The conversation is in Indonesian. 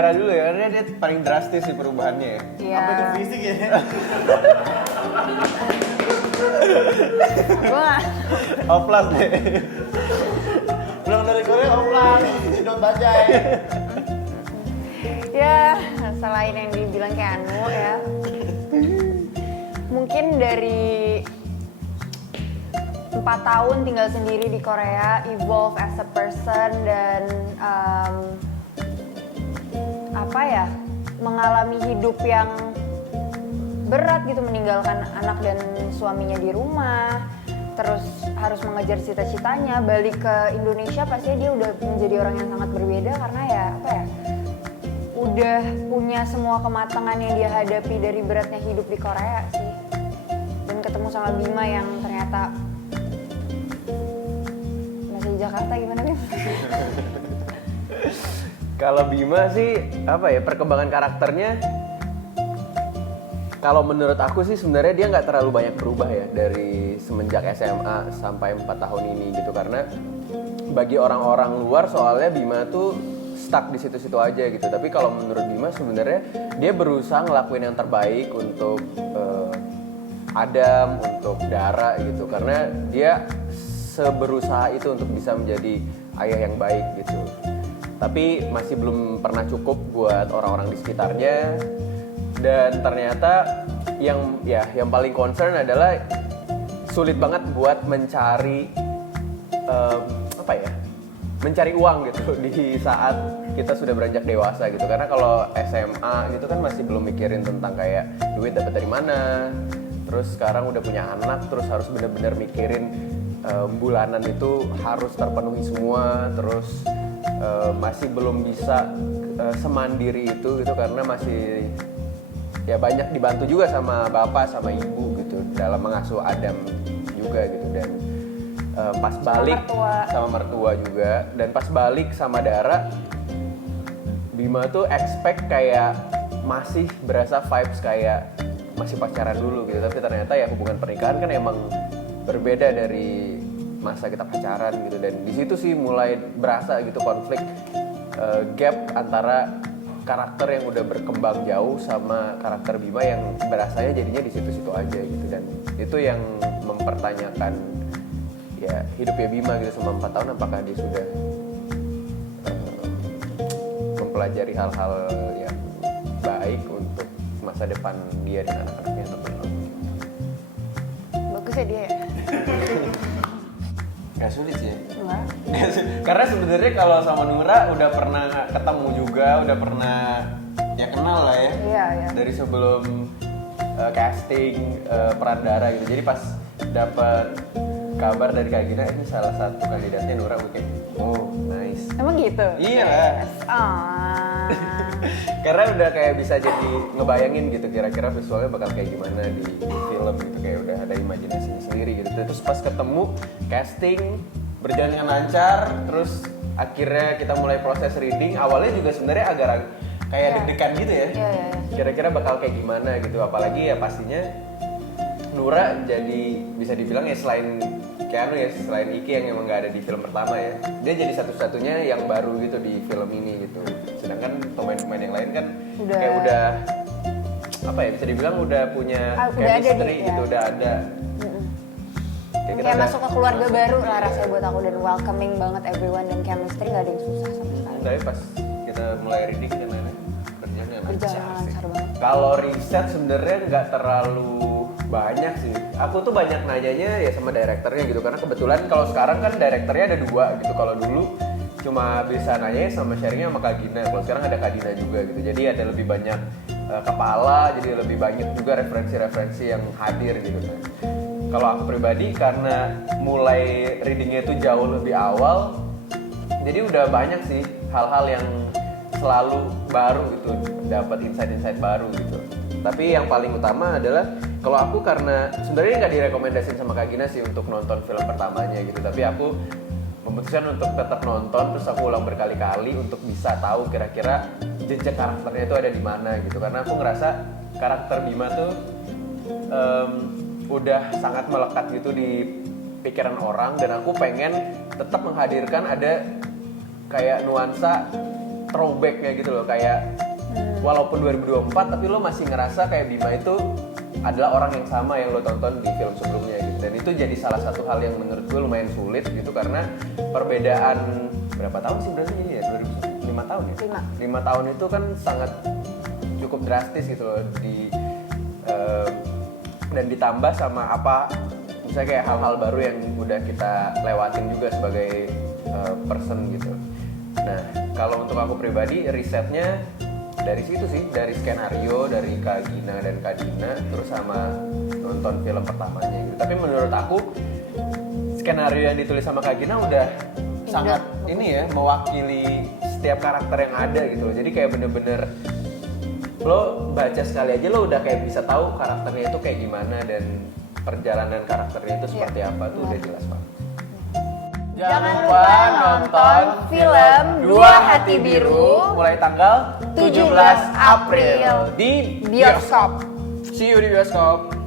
Dara dulu ya, karena dia paling drastis sih perubahannya ya. Iya. Apa itu fisik ya? Gua Oplas deh. Pulang dari Korea oplang, Sidon Bajai. ya selain yang dibilang kayak Anu ya. Mungkin dari 4 tahun tinggal sendiri di Korea, evolve as a person dan mengalami hidup yang berat gitu, meninggalkan anak dan suaminya di rumah, terus harus mengejar cita-citanya, balik ke Indonesia pastinya dia udah menjadi orang yang sangat berbeda karena udah punya semua kematangan yang dia hadapi dari beratnya hidup di Korea sih. Dan ketemu sama Bima yang ternyata masih di Jakarta, gimana Bim? Kalau Bima sih perkembangan karakternya, kalau menurut aku sih sebenarnya dia nggak terlalu banyak berubah ya dari semenjak SMA sampai 4 tahun ini gitu, karena bagi orang-orang luar soalnya Bima tuh stuck di situ-situ aja gitu. Tapi kalau menurut Bima sebenarnya dia berusaha ngelakuin yang terbaik untuk Adam, untuk Dara gitu, karena dia seberusaha itu untuk bisa menjadi ayah yang baik gitu. Tapi masih belum pernah cukup buat orang-orang di sekitarnya. Dan ternyata yang paling concern adalah sulit banget buat mencari mencari uang gitu di saat kita sudah beranjak dewasa gitu. Karena kalau SMA gitu kan masih belum mikirin tentang kayak duit dapat dari mana. Terus sekarang udah punya anak, terus harus bener-bener mikirin bulanan itu harus terpenuhi semua. Terus masih belum bisa semandiri itu gitu, karena masih banyak dibantu juga sama bapak sama ibu gitu dalam mengasuh Adam juga gitu. Dan pas balik sama mertua juga, dan pas balik sama Dara, Bima tuh expect kayak masih berasa vibes kayak masih pacaran dulu gitu. Tapi ternyata ya hubungan pernikahan kan emang berbeda dari masa kita pacaran gitu. Dan di situ sih mulai berasa gitu konflik, gap antara karakter yang udah berkembang jauh sama karakter Bima yang berasanya jadinya di situ-situ aja gitu. Dan itu yang mempertanyakan ya hidupnya Bima gitu selama 4 tahun, apakah dia sudah mempelajari hal-hal yang baik untuk masa depan dia dan anak-anaknya atau belum. Bagus ya dia ya? Gak sulit sih ya? Enggak. Karena sebenarnya kalau sama Nura udah pernah ketemu juga, udah pernah ya kenal lah ya. Iya. Dari sebelum casting peran Dara gitu. Jadi pas dapat kabar dari Kak Gina ini salah satu kandidatnya Nura, oke. Oh, nice. Emang gitu? Iya lah. Karena udah kayak bisa jadi ngebayangin gitu kira-kira visualnya bakal kayak gimana di film gitu, kayak udah ada imajinasinya sendiri gitu. Terus pas ketemu casting berjalan dengan lancar, terus akhirnya kita mulai proses reading. Awalnya juga sebenarnya agak kayak deg-degan gitu ya. Iya. Kira-kira bakal kayak gimana gitu, apalagi ya pastinya Nura jadi bisa dibilang ya selain Keanu ya, selain Iki yang emang gak ada di film pertama ya, dia jadi satu-satunya yang baru gitu di film ini gitu. Sedangkan pemain-pemain yang lain kan kayak udah bisa dibilang udah punya chemistry gitu, udah ada. Kayak masuk ke keluarga baru lah rasanya buat aku, dan welcoming banget everyone, dan chemistry gak ada yang susah sama sekali. Tapi pas kita mulai reading dan lain-lain kerjanya lancar banget. Kalau riset sebenarnya nggak terlalu banyak sih. Aku tuh banyak nanyanya ya sama direkturnya gitu, karena kebetulan kalau sekarang kan direkturnya ada 2 gitu. Kalau dulu cuma bisa nanya sama sharingnya sama Kak Gina, kalau sekarang ada Kak Dina juga gitu. Jadi ada lebih banyak kepala, jadi lebih banyak juga referensi-referensi yang hadir gitu kan. Kalau aku pribadi karena mulai readingnya itu jauh lebih awal, jadi udah banyak sih hal-hal yang selalu baru gitu, dapat insight-insight baru gitu. Tapi yang paling utama adalah kalau aku, karena sebenarnya nggak direkomendasiin sama Kak Gina sih untuk nonton film pertamanya gitu, tapi aku memutuskan untuk tetap nonton, terus aku ulang berkali-kali untuk bisa tahu kira-kira jejak karakternya itu ada di mana gitu. Karena aku ngerasa karakter Bima tuh udah sangat melekat gitu di pikiran orang, dan aku pengen tetap menghadirkan ada kayak nuansa throwbacknya gitu loh, kayak walaupun 2024 tapi lo masih ngerasa kayak Bima itu adalah orang yang sama yang lo tonton di film sebelumnya gitu. Dan itu jadi salah satu hal yang menurut gue lumayan sulit gitu, karena perbedaan berapa tahun sih berarti ini ya, 5 tahun ya? 5 tahun itu kan sangat cukup drastis gitu loh dan ditambah sama apa misalnya kayak hal-hal baru yang udah kita lewatin juga sebagai person gitu. Nah kalau untuk aku pribadi risetnya dari situ sih, dari skenario, dari Kak Gina dan Kak Dina, terus sama nonton film pertamanya gitu. Tapi menurut aku skenario yang ditulis sama Kak Gina udah sangat ini ya, mewakili setiap karakter yang ada gitu loh. Jadi kayak bener-bener lo baca sekali aja lo udah kayak bisa tahu karakternya itu kayak gimana dan perjalanan karakternya itu seperti apa tuh udah jelas banget. Jangan lupa nonton film Dua Hati Biru mulai tanggal 17 April di bioskop. See you di bioskop.